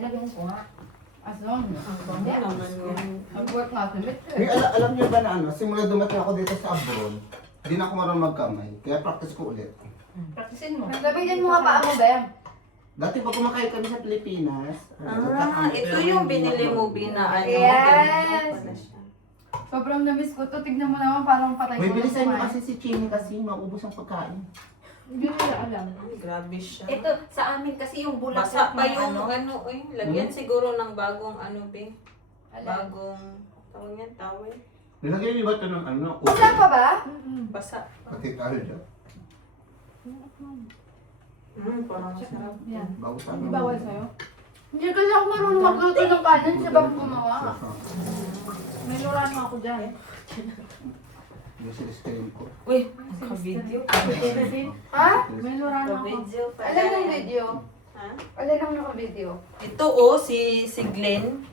Sinabihan ko nga. As long as Hindi. nag-work nga sa May alam niyo ba na ano, simula dumating ako dito sa abroad, hindi na ako marunong magkamay. Kaya practice ko ulit. Practicein mo. Sabihin mo nga paa mo, Bem. Dati pag kumakain kami sa Pilipinas, Ito yung binili mo, Bina. Ano? Yes. Pala siya. Sobrang namiss ko to. Tignan mo naman parang patay May ko na bilisan niyo kumain. kasi si Chini kasi maubos ang pagkain. Hindi nila alam. Ay, grabe siya. Ito, sa amin kasi yung bulaklak Basa pa ng yung ano, lagyan siguro ng bagong ano, be. Alam. Bagong, tawag yan, tawel. Nilagyan niyo ba ito ng ano? Wala pa ba? Basa. Pati talo siya. Parang masarap. Yan. Bago sa Hindi bawal sa'yo? Hindi kasi ako marunong magluto ng kanin sa bang gumawa. May lurano ako dyan. Yung siniscreen ko. Uy, naka-video. Ha? May lurano ako. Naka-video pala. Alin ang video? Ha? Alin ang naka-video? Ito si Glenn.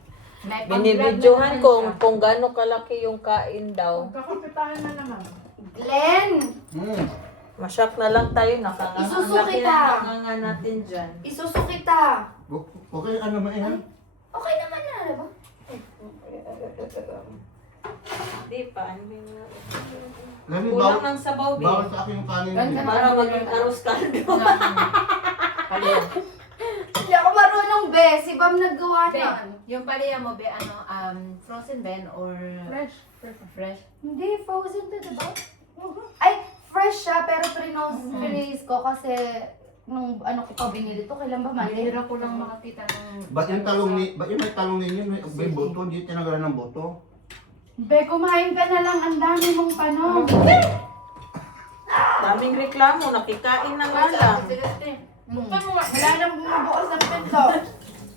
May Binibidyohan kung gaano kalaki yung kain daw. Kakapitahan na naman. Glenn! Masyak na lang tayo, ang Isuso laki kita. na nakanga natin dyan. Isuso kita. Okay, ano ba yan? Okay naman na, diba? Hindi pa, ano yung... Lami, Kulang ng sabaw, be. bawal sa akin yung kanin. Ganda. Para maging arroz caldo. Hindi ako marunong, be. Si Bam naggawa Be, niyan. yung palaya mo, be, frozen ben or Fresh. fresh? Hindi, frozen to, diba? Ay, fresh siya, pero freeze ko kasi nung ano ko pa binili to, kailan ba man? Mahirap ko lang makakita ng... Ba't yung talong ba't yung may talong ninyo, may boto, hindi tinagalan ng boto? Be, kumain ka na lang, ang dami mong tanong. Daming reklamo, nakikain na nga lang. Buksan mo nga, wala nang bumubukas ng pinto.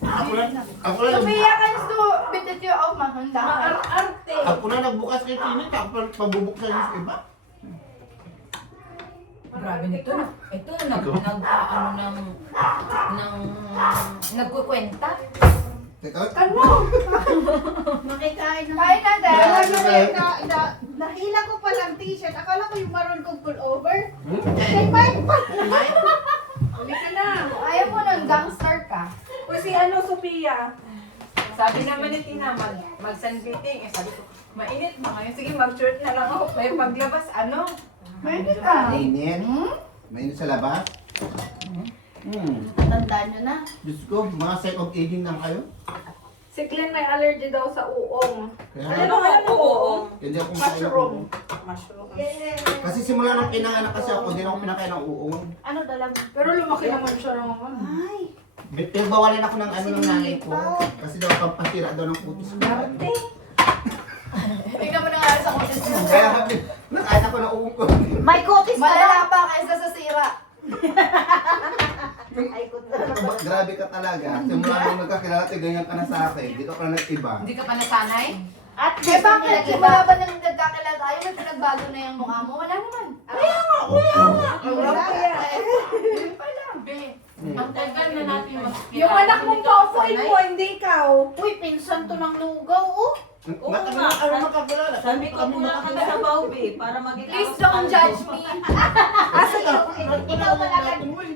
Ako na, Sophia, can you bitit you off, mahanda? Arte! ako na nagbukas kay Chini, tapos pabubuksan niyo sa iba. Grabe nito na. Ito, nagkukwenta. Teka, Ano? Makikain na. Kain natin. Nahila ko palang t-shirt. Akala ko yung maroon kong pullover. eh, Uli ka na. Ayaw mo nun, gangster ka. O si Sophia. Sabi naman ni Tina, mag-sunbathing. Eh, sabi ko, mainit ba ngayon? Sige, mag-short na lang ako. May paglabas, Mainit ka. mainit. Mainit sa labas. Tandaan nyo na. Diyos ko, mga sign of aging lang kayo. Si Glenn may allergy daw sa uong. Kaya Oo. hindi ako kumakain ng uong. Mushroom. Kasi simula nung pinanganak kasi ako, hindi na ako pinakain ng uong. Ano dala mo? Pero lumaki naman siya naman. Ay, Pinagbawalan ako ng ano ng nanay ko. Kasi daw pampasira daw ng putis ko. Tingnan mo na nga sa kutis mo. Kaya nakain ako ng uong ko. may kutis na Malala pa kaysa sa sira. Ay, kutis Grabe ka talaga. Simula nung nagkakilala tayo, ganyan ka na sa akin. Dito ka na nag-iba. Hindi ka pa nasanay? At Eh bakit? Simula ba nang nagkakilala tayo, may pinagbago na yung mukha mo? Wala naman. wala pa yan. Yun pa lang. Ang tagal na natin magkita. Yung anak mong paupuin Sanay. mo, hindi ikaw. Uy, pinsan to ng lugaw, oh. Oo nga. Sabi ko kulang ka na sabaw, be. Para maging Please arroz don't caldo. judge me. Asa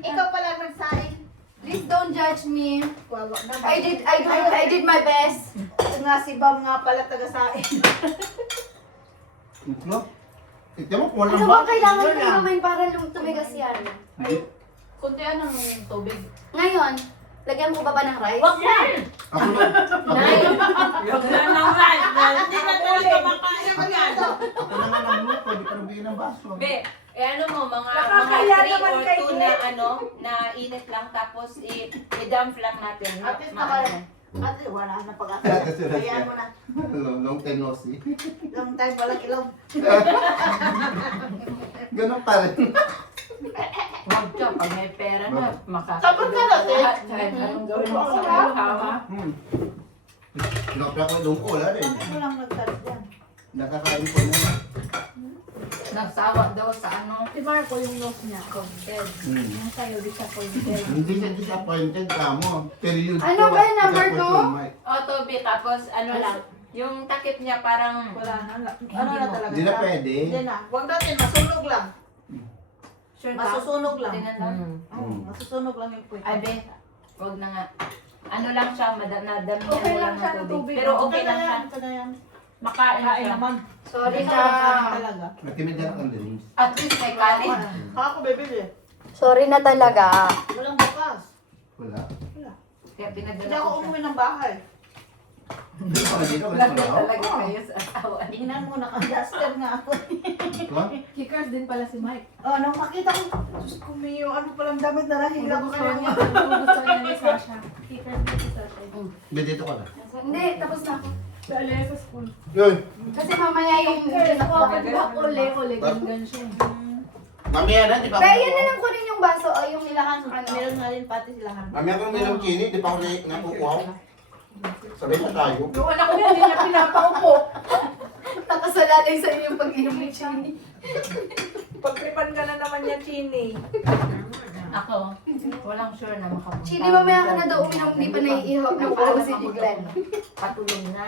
ikaw pala nagsaing. Please don't judge me. Wawa naman. I did my best. Ito nga si Bam nga pala taga-saing. No? Tignan mo kung walang Ano bang kailangan ko naman para tumigas yan? Kuntian ng tubig. Ngayon, lagyan mo ba ng rice? Wag na! Ako na, Nay! Huwag na lang rice. Hindi na talaga makain yan. ako na nga naman, pwede ka nang bigyan ng baso. Be, ano mo, mga Nakakaya 3 naman or kay 2 na na init lang tapos i-dump lang natin. At least Ate, wala na pag-asa. Kayaan mo na. Long time no see. Long time walang ilong. Ganun pa rin. Huwag ka, pag may pera na, makakita. Tapos ka na, te. Kahit anong gawin mo sa kama. Pinapra ko yung ko, wala rin. Ano lang nagtalis yan? Nakakain ko na. Nagsawa daw sa ano. Si Marco yung nose niya. Content. Yung sa'yo, disappointed. Hindi siya disappointed ka mo. Period Ano ba yung number two? O, Toby, tapos ano lang, yung takip niya parang... Wala na. Ano na talaga? Hindi na pwede. Hindi na. Huwag natin, masunog lang. Sure ka? Masusunog lang. Tingnan lang. Masusunog lang yung puwet. Ay, be, huwag na nga. Ano lang siya, nadamihan Okay mo lang lang siya ng ng tubig. tubig. Pero okay lang siya. Ito na yan. Makain Kain siya. naman. Sorry Ito na. talaga. Natimid yan ang linis. At least may kanin. Ako bibili. Sorry na talaga. Walang bukas. Wala. Kaya Hindi pinadala ako ko siya. umuwi ng bahay. Hindi pa ka dito, Lagyan wala talaga kayo sa asawa. Tingnan mo, naka-duster nga ako. Ito? Kickers din pala si Mike. Oh, nung makita ko, Diyos ko, Mio, ano palang damit na nahila ko Gusto niya, kanya. gusto niya ni Sasha. Kickers din si Sasha. Hindi, dito ka na. Hindi, tapos na ako. Dali sa school. Yun. Kasi mamaya yung Kickers, ako. open back uli, ganyan siya. Mamaya na, di ba? Kaya yan na lang kunin yung baso o yung ilahan ano. Meron nga rin pati silahan. Mamaya kung mayroong chini, di pa ako nakukuha. Sabay na tayo. Yung anak ko hindi niya pinapaupo. Nakasalalay sa iyo yung pag-inom ng chini. Pagtripan ka na naman niya, Chini. Ako, walang sure na makapunta. Chini, mamaya ka na daw uminom, hindi pa naiihaw ng pao si Glenn. Patulong na.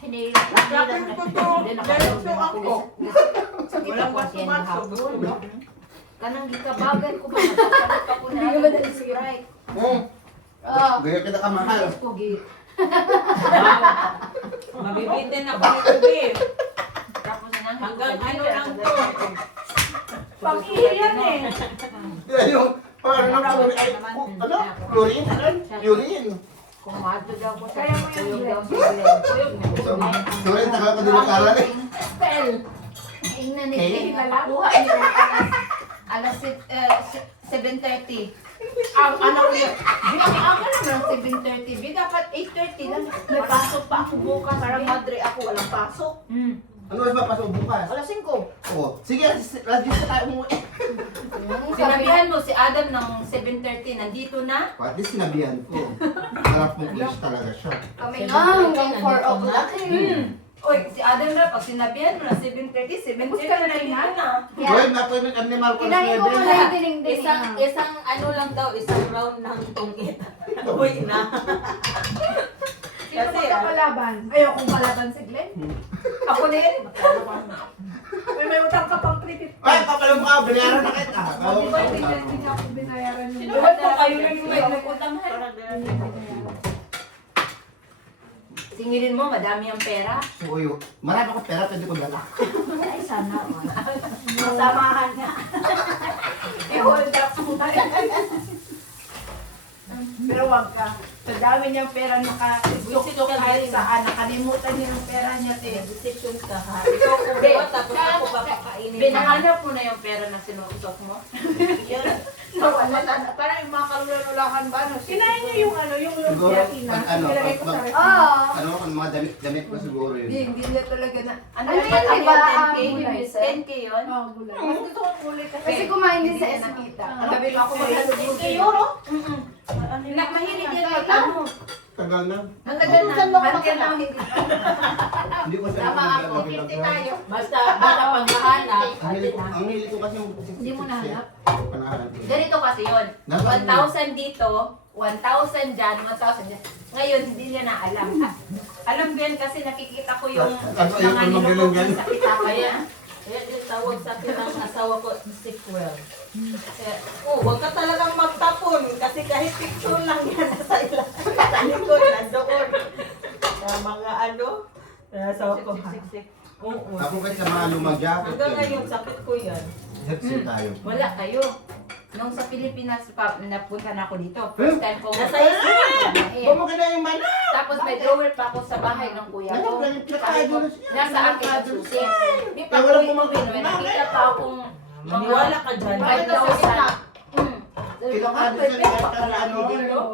Hindi, Bakit ko to? Hindi Diretso ako. Walang baso-baso. Kanang gikabagan ko ba? Nagpapalit ako na. Hindi ka ba dali si Right. Oo. Gaya kita kamahal. Yes, Kugi. Mabibitin ako ni Tubig. Tapos na Hanggang ano lang to. Pang-iyo yan eh. Yan yung, parang nang ay, ano? Chlorine? Ano? Urine. Kumato daw ko sa Kaya mo yung tuyog daw Glenn. si Glenn. Tuyog na. So, Chlorine, tagal ko din nakaral eh. Spell. Ingnan ni Okay. Glenn. Nakuha niya alas 7:30. Ang anak niya, di ang aga naman 7:30. Di dapat 8:30 lang. May pasok pa ako bukas. Parang Di. madre ako, walang pasok. Ano mas papasok bukas? Alas 5. Oo. Sige, last na tayo umuwi. Sinabihan mo si Adam ng 7:30, nandito na. At least sinabihan ko. Harap mo please talaga siya. Kami nga hanggang 4 o'clock eh. Oy, si Adam na, pag sinabihan mo na 7:30, 7:30 nandito na. Hoy, napunin kami ni Marcos Kinain ko muna 9. yung dinengdeng. Isang ano lang daw, isang round ng tungit. Uwi na. Sino Kasi, magkakalaban? Ayokong kalaban si Glenn. Ako din. May utang ka pang 350. Ay, papalam ka, binayaran na kita. Di ba hindi niya ako binayaran yung Iwan ko kayo lang yung may utang. Singilin mo, madami ang pera. Uy, marami akong pera, pwede ko dala. Ay, sana. Masamahan nga. I-hold up mo. Pero wag ka. Sa dami niyang pera Visit ka kahit din. saan, nakalimutan niya yung pera niya. Decision ka ha. Ikaw kumuha tapos ako papakainin. Binahanap mo na yung pera na sinusok mo. Yun. Parang yung mga kalululahan ba? No? Kinain niya yung ano, yung Siguro, lumpia tina. pag ano, Nilagay ko sa pag- ref. Oo. Ano, kung mga damit ko siguro yun. Hindi niya talaga na. Ano yun, di ba? 10K? Gulay, sir? 10K yun? Oo, gulay. Mas gusto ko kulay kasi. Kasi kumain din sa Hindi niya Esmita. nakita. Sabi mo ako maglalubog. Euro? Mahilig yan kay Tamo. Tagal na. Matagal na. Saan mo ako Until now, makita? hindi. Hindi ko siya Tama ako, naglalagay 50 tayo. Basta paghahanap. Ang hili ko kasi yung Hindi mo nahanap? Panahanap ko. Ganito kasi yun. Nasaan 1,000 dito, 1,000 dyan, 1,000 dyan. Ngayon, hindi niya na alam. Alam ko yan kasi nakikita ko yung Ano, yung mga mga nilubog ganun-ganun. sa pitaka niya. Kaya yung tawag sa akin ng asawa ko, sequel. Kaya, huwag ka talagang magtapon kasi kahit picture lang yan sa ilang sa likod, nandoon. Sa mga ano, kaya asawa ko, ha? Oo. Ako kahit sa mga lumagyakot. Hanggang ngayon, sakit ko yan. Hepsi tayo. Wala kayo. Nung sa Pilipinas, napunta na ako dito. First time ko. Nasa isip. Bumukid na yung mana! Tapos may drawer pa ako sa bahay ng kuya ko. Sabi ko, nasa akin ang susi. Di pa Ay, ko walang inuwi. pumapunta. Nakita pa akong Maniwala ka dyan. 5,000. Kinakado sa lahat ng ano,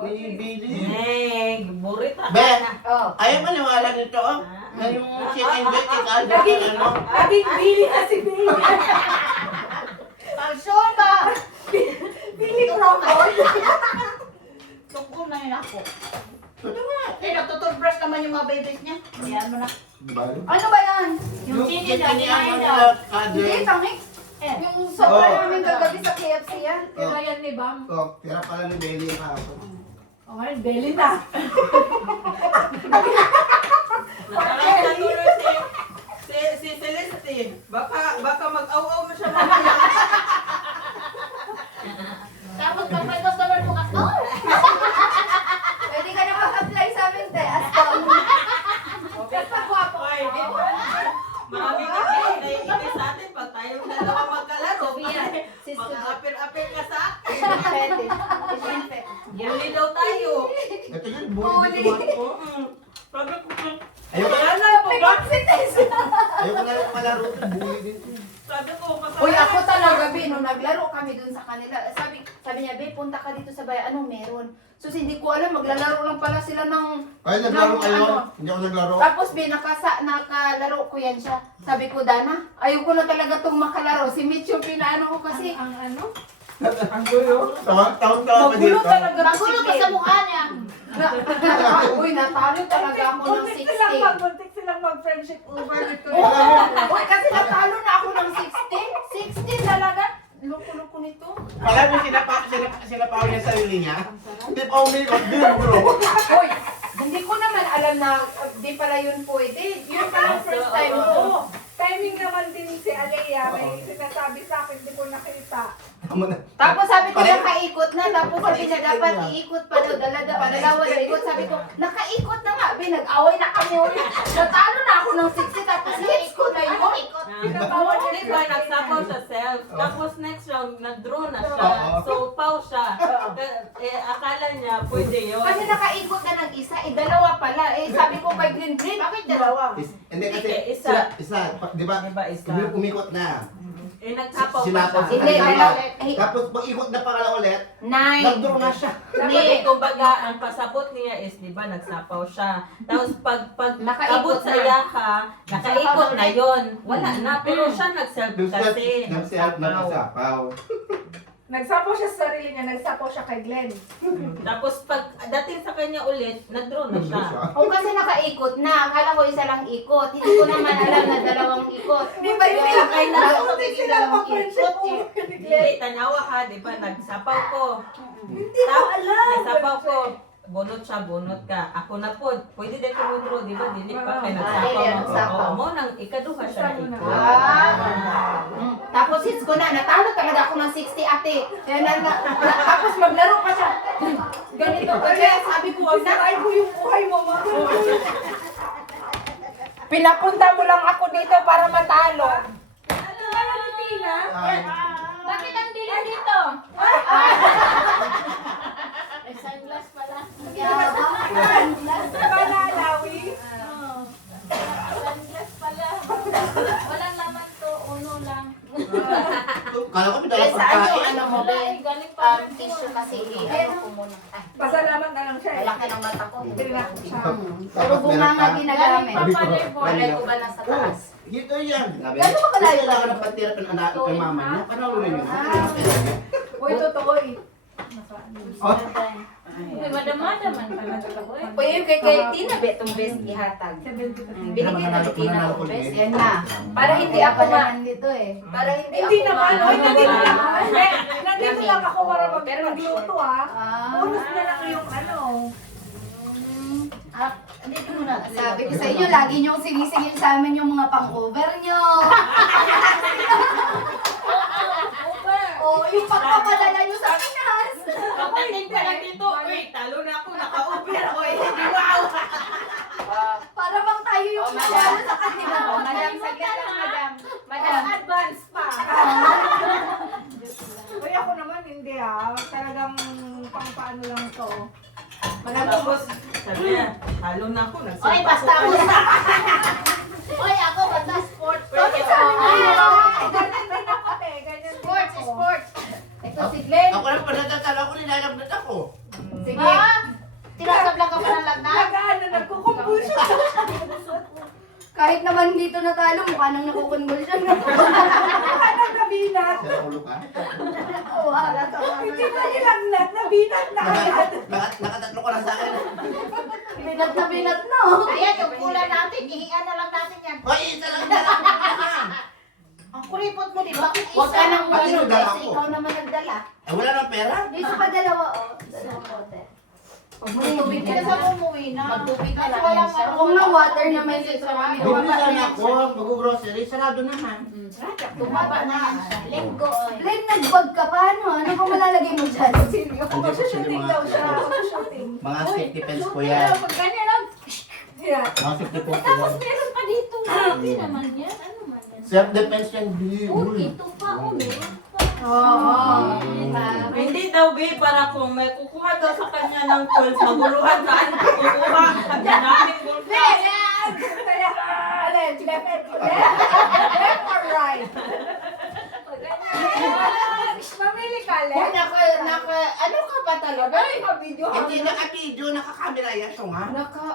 ni Billy. Hey, burit ha. Be, Oh. ayaw maniwala nito, oh. Na yung chicken jet, ikado Naging, ano. naging Billy na si Billy. Palsoma! Billy Crawford. Tungkol na yun ako. Eh, nagtututbrush naman yung mga babies niya. Ayan mo na. Balo. Ano ba yan? Yung chili na, kinain kinain mo na. na, Ade. Hindi, tangik. Eh. Yung sobra Oh. namin kagabi sa KFC yan. Tira yan ni Bam. Oh, tira pala ni Belly yung kahapon. O ngayon, belly na. Nakakaturo si Celeste. Baka mag-aw-aw mo siya mamaya. Tapos pag may customer bukas, oh! Fetish. Fish and fetish. Bully daw tayo. Ito yun, bully dito ko. Sabi ko, Ayoko wala na po ba? ayoko na lang malaro ito, bully dito. Sabi ko, Uy, ako talaga, Be, nung naglaro kami dun sa kanila, sabi niya, Be, punta ka dito sa bayan, anong meron? So, hindi ko alam, maglalaro lang pala sila ng... Ay, naglaro ng kayo? ano. Hindi ako naglaro. Tapos, Be, nakalaro ko yan siya. Sabi ko, Dana, ayoko na talaga itong makalaro. Si Mitch yung pinaano ko kasi. Ang ano? Ang gulo. Taon-taon ka pa Magulo dito. talaga. Magulo ka sa mukha niya. Uy, natalo talaga ako ng 60. Buntik silang mag-friendship over with ko. Uy, kasi natalo na ako ng 60. 60 talaga. Loko-loko nito. Alam mo, sinapaw niya sa sarili niya. Hindi pa umikot din, bro. Uy, hindi ko naman alam na di pala yun pwede. Yun pala first time ko. Timing naman din si Alea. May sinasabi sa akin, di ko nakita. Tapos sabi ko nakaikot na, tapos sabi niya dapat iikot pa daw, dalawa daw ikot. Sabi ko, nakaikot na nga, Be, nag-away na kami ulit. Natalo na ako ng 60, tapos hits ko na yun. Di ba, nagsapaw siya self. Tapos next round, nag-draw na siya. So, paw siya. Akala niya, pwede yun. Kasi nakaikot na ng isa, dalawa pala. Sabi ko kay Green, bakit dalawa? Hindi kasi, Isa. isa, di ba? Di ba, isa? Umikot na. Nagsapaw Sinapaw pa si siya. Hindi, dalawa. Tapos pag ikot na pangalawa ulit, 9. nag-draw na siya. Hindi, kumbaga, ang pasabot niya is, di ba, nagsapaw siya. Tapos pag Nakaikot abot sa na. yaka, nakaikot na yon. Wala na, pero siya nag-self kasi. Nag-self na kasapaw. Nagsapaw siya sa sarili niya, nagsapaw siya kay Glenn. Tapos pag dating sa kanya ulit, nag-draw na siya. O kasi nakaikot na, akala ko isa lang ikot. Hindi ko naman alam na dalawang ikot. Di ba yun Kaya yung ay buntik sila mag-friendship over with Hindi, Glenn? tanawa ka, di ba, nagsapaw ko. Hindi ko alam. Nagsapaw ko. Bunot siya, bunot ka. Ako na po, pwede din ko withdraw, di ba? Dili pa kay nagsapaw Dili, mo. nagsapaw. Oo, mo nang ikaduha siya na ikot. Tapos hits ko na, natalo talaga ako ng 60 ate. Kaya tapos maglaro pa siya. Ganito ko. Kaya sabi ko, wag na. Ay ko yung buhay mo, ma. Pinapunta mo lang ako dito para matalo. Ano nga ni Tina? Ay, Bakit ang dilim dito? May sunglass pala. Panalawi? Sunglass pala. Walang laman to, uno lang. kala ko pinala Kaya saan yung pagkain. ano mo, Ay, Ben? galing pa. Tissue kasi. Ano ko muna. Ay, Pasalamat na lang siya eh. malaki ng mata ko. Tinako siya. Pero bunganga ginagamit. Sabi ko, Walay ko ba nasa taas? Dito yan. Sabi, Gano'n ba kalayo? kailangan ng patira ng anak kay mama niya. Panalo yun. Uy, totoo eh. Oh, Uy, madamada man talaga ako eh. O yung kay Tina, betong best ihatag. Binigyan na ni Tina ko best. Yan na. Para hindi ako nandito eh. Para hindi ako Hindi naman. Uy, nandito lang ako. ma- Nandito lang ako para Pero magluto ah. Ah. Bonus na lang yung ano. Dito muna. Sabi ko sa inyo, lagi niyong sinisingil sa amin yung mga pang-cover niyo. Oh, yung pagpapadala niyo sa Pinas. Pagdating ka lang dito, uy, talo na ako, naka-over ako eh. Wow! Para bang tayo yung nanalo sa kanila. Oh, Madam, saglit lang, madam. Madam. Advance pa. Uy, ako naman hindi ah. Talagang pang paano lang to. Tapos, sabi niya, talo na ako, Oy, nagsapaw basta ko. ako. Oy, ako basta sports. Bakit sabi niyo? Ganyan din ako te. Ganyan din Sports, ako. sports. Ito si Glenn. ako lang panatatala ko, nilalabnat ako. Sige. Ha? Tinasab lang ka pa ng lagnat? Nag-ano, nagkukumpulsyon. Kahit naman dito natalo, mukha nang nakukonvulsion. Anong nabinat? Sa ulo ka. Hindi pa nilagnat, nabinat na agad. Nakatatlo ko lang sa akin. Binat na binat no. Ayan, yung pula natin, ihian na lang natin yan. Hoy, isa lang na. Ang kuripot mo, di ba? Huwag ka nang Bakit ano, nagdala kasi ako? ikaw naman nagdala. Eh, wala nang pera. Dito pa dalawa, oh. Dalawang bote. Magtubig Hindi ka ka na. umuwi na. Magtubig ka Kasi lang wala yan siya. nga- Kung na water naman siya sa mami. Bibili sana ako, mag-grocery, sarado naman. Tumaba na yan siya. Let go, oy. Glenn, nag-bag ka pa, ano? Ano ba malalagay mo dyan? Andyan po sila Shooting daw siya. Shooting. mga safety pens ko yan. Pag ganyan lang, Yeah. Mga safety pens ko tapos yan. meron pa dito. Hindi naman yan. Ano man yan? Self-defense yan, Oh, bibuli. ito pa, oh, meron pa. Oo. Hindi daw, babe, para kung may kukuha daw sa kanya ng tools, maguluhan saan ka kukuha. Sabi namin, Kaya, left or right? Mamili ka, Hoy, left. ano ka pa talaga? Video Hindi naka-video, naka-camera yan siya nga.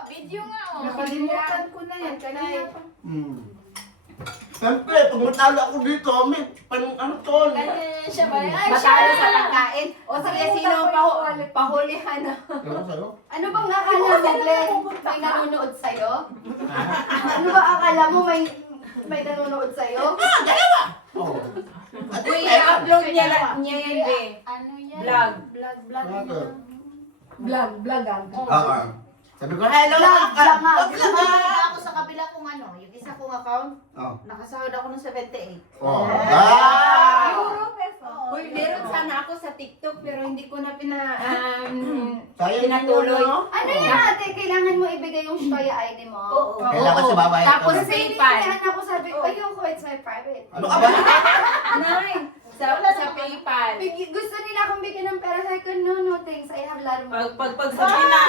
Video nga, oh. Nakalimutan ko na yan. Kanina pa. Siyempre, pag matalo ako dito, may ano tol. Siya ba? Ay, Matalo siya. sa pagkain. O sige, sino ang pahulihan na? Ewan sa'yo. Ano bang akala mo, Glenn? May nanonood sa'yo? Ano ba akala mo may nanonood sa'yo? Oh. At Uy, least, i-upload niya yan, eh. Ano yan? Vlog. Vlog. Vlog ang. Oo. Sabi ko, hello, Vlog nga. vlog nga. Ako sa kabila kong ano, yung isa kong account, Oh. nakasahod ako ng 78. Oh. Ah! Euro peso. Uy, meron sana ako sa TikTok pero hindi ko na Sayang pinatuloy. yun, no? Ano yan ate? Kailangan mo ibigay yung Shtoya ID mo? Oo. Kailangan siya babayad Tapos ka. Kasi PayPal. hinihingihan ako sabi ko, ayoko, it's my private. Ano ka ba? Nine. Sa PayPal. Gusto nila akong bigyan ng pera. Sabi ko, no, thanks. I have a lot of money. pag sabi na,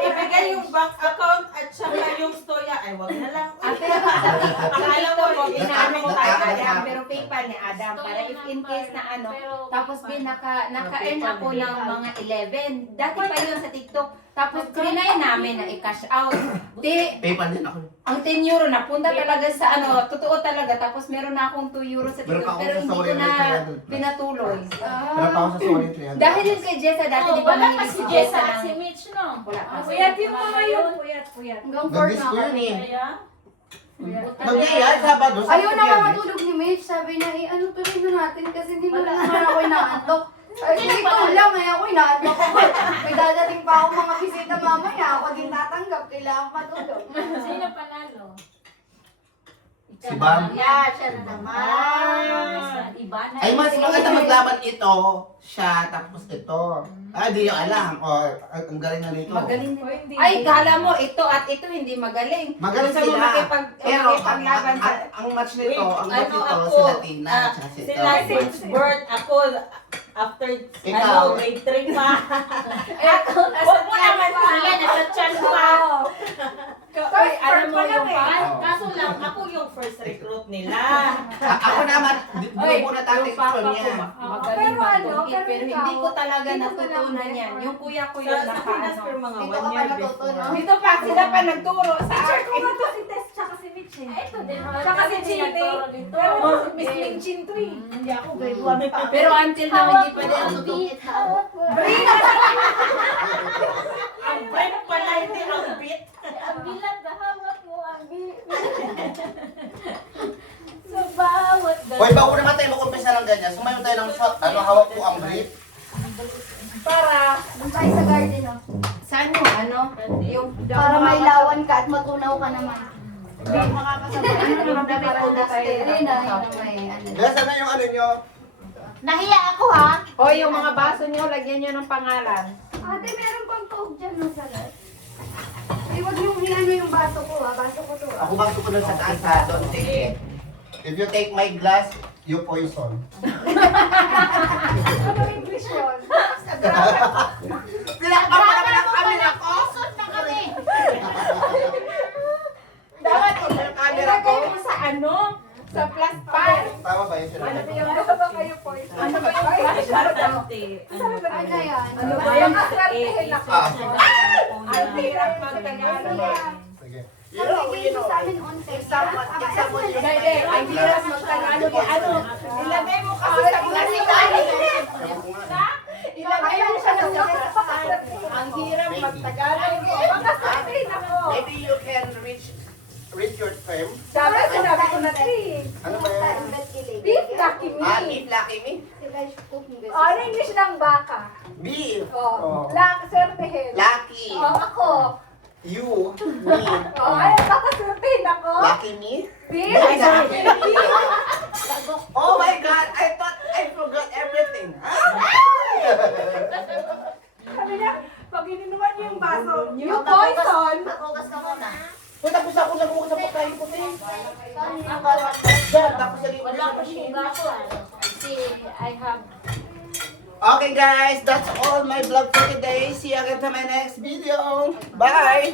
ibigay yung bank account at saka yung storya, ay wag na lang. Ate, sa Akala mo, TikTok, ginamit Naka- tayo naka- Adam, pero PayPal ni Adam. Para if in case na ano, tapos naka-earn ako ng mga 11. Dati pa yun sa TikTok. Tapos trinay namin na i-cash out. PayPal din ako. Ang 10 euro na punta talaga sa ano, totoo talaga. Tapos meron na akong 2 euro sa Meron pa TikTok ako pero sa hindi ko Sorry, na 300. pinatuloy. Pero pa ako sa sorry 300. Dahil yun kay Jessa, dati di ba mahilig si Jessa ng... Mitch, no? Wala pa. Puyat yung mga yun. Puyat. Hanggang 4 na Nag-disco ako. yun eh. Kaya, Mag-iyan, Sabado. Ayaw na nga matulog ni Mitch. Sabi niya, ano tuloy na natin kasi hindi na naman ako inaantok. Ay, hindi ko lang, ay ako inaantok ko. May dadating pa ako mga bisita mamaya. Ako din tatanggap. Kailangan matulog. Sino panalo? Si Bam. Yeah, siya na naman. Iba na. Ay, mas maganda maglaban ito, siya, tapos ito. Ah, di yung alam. O, ang galing na nito. Magaling O, hindi. Ay, kala mo ito at ito hindi magaling. Magaling Gusto mo sila. Pero, makipaglaban sa... ang match nito, ang match ano nito, ako, sila Tina, tsaka si ito. sila since birth, ako, after, Ikaw. grade 3 pa. Huwag mo naman sila, nasa chan pa. Uy, alam mo yung Kaso lang, ako yung first recruit nila. Ako naman, buo na tatay ko niya. magaling Pero ano, mag-compete, pero pero hindi ko ikaw, talaga hindi ko natutunan talaga yan. effort. Yung kuya ko Sa yun Pinas naka for mga Dito 1 ka pa year natutunan. before. Dito pa, sila pa nagturo sa Teacher ko akin. nga to si Tess tsaka si Mitch eh. Ito din. Tsaka si Chile. Pero Miss Ming Chin to eh. Hindi ako grade 1 pa. Pero until now, hindi pa din natutunan. Ang break pala, hindi ang beat. Ang bilat na hawak mo, ang Sa bawat Hoy, bago naman tayo mag-umpisa ng ganyan, sumayo tayo ng shot, hawak ko ang brief. Doon tayo sa garden, oh. Saan yung ano? Yung Para may lawan ka at matunaw ka naman. makakasabay. Ano naman kami Para po na yun na may ano. Kaya sana yung ano nyo, Nahiya ako ha. O yung mga baso nyo, lagyan nyo ng pangalan. Ate, meron pang coke dyan no salad. Eh, wag yung ano yung baso ko ha. Baso ko to ah. ako bang sukunod sa taas ha, don't take it. If you take my glass, you poison. Ano English yun? Pinakapal pa naman ang camera ko! Isot na kami. Dapat Yung camera ko! ilagay mo sa ano? Sa plus pan. Tama ba yun sila? Ano ba kayo po? Ano ba yung plus Importante. Ano yan? Ano ba yan? Makaswertehin ako. Ang hirap mag-Tagalog. Sige. Nabigay mo sa amin on Example yun. Hindi, ang hirap mag-Tagalog. Ano? Ilagay mo kasi sa plastic. Ilagay mo siya sa plastic. Ang hirap mag-Tagalog. Makaswertehin ako. Maybe you can reach your term. Sabi, sinabi ko na 3. Ano ba yan? Beef lucky me. Beef lucky me? Ano English ng baka? Beef. Oh. Swertehin. Lucky. Oh, ako. You. Me. Oh, ay, makaswertehin ako. Lucky me? Beef. Oh my God! I thought I forgot everything. Sabi niya, pag ininuman niyo yung baso, you poison. Makugas ka muna. Uy, tapos ako nagbukas sa pagkain ko din. Diyan, tapos sa liwan Wala ko siyang gaso. Si I have Okay guys, that's all my vlog for today. See you again to my next video. Bye!